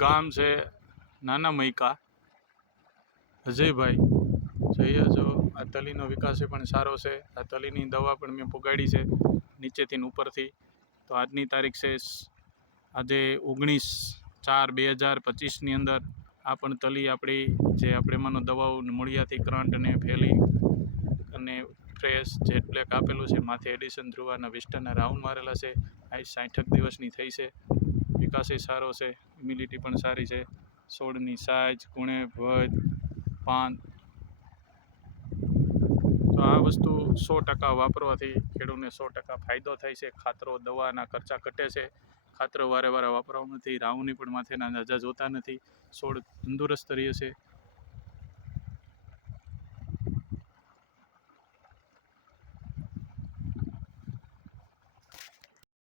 ગામ છે નાના મૈકા. અજયભાઈ, જોઈએ છો આ તલીનો વિકાસ પણ સારો છે. આ તલીની દવા પણ મેં પુગાડી છે નીચેથી ને ઉપરથી. તો આજની તારીખ છે આજે ઓગણીસ ચાર બે હજાર પચીસની અંદર આ પણ તલી આપણી જે આપણે એમાંનો દવાઓ મૂળિયાથી કરંટ ફેલી અને ફ્રેશ જેટ બ્લેક આપેલું છે. માથે એડિશન ધ્રુવાના વિસ્ટરના રાઉન્ડ મારેલા છે. આ સાઠક દિવસની થઈ છે. વિકાસે સારો છે ઇમ્યુનિટી પણ સારી છે. છોડની સાઇઝ ગુણે ભજ પાન. તો આ વસ્તુ સો ટકા વાપરવાથી ખેડૂતને સો ટકા ફાયદો થાય છે. ખાતરો, દવાના ખર્ચા ઘટે છે. ખાતરો વારે વારે વાપરવા નથી રાહુની પણ માથેના નજા જોતા નથી. છોડ તંદુરસ્ત રહે છે.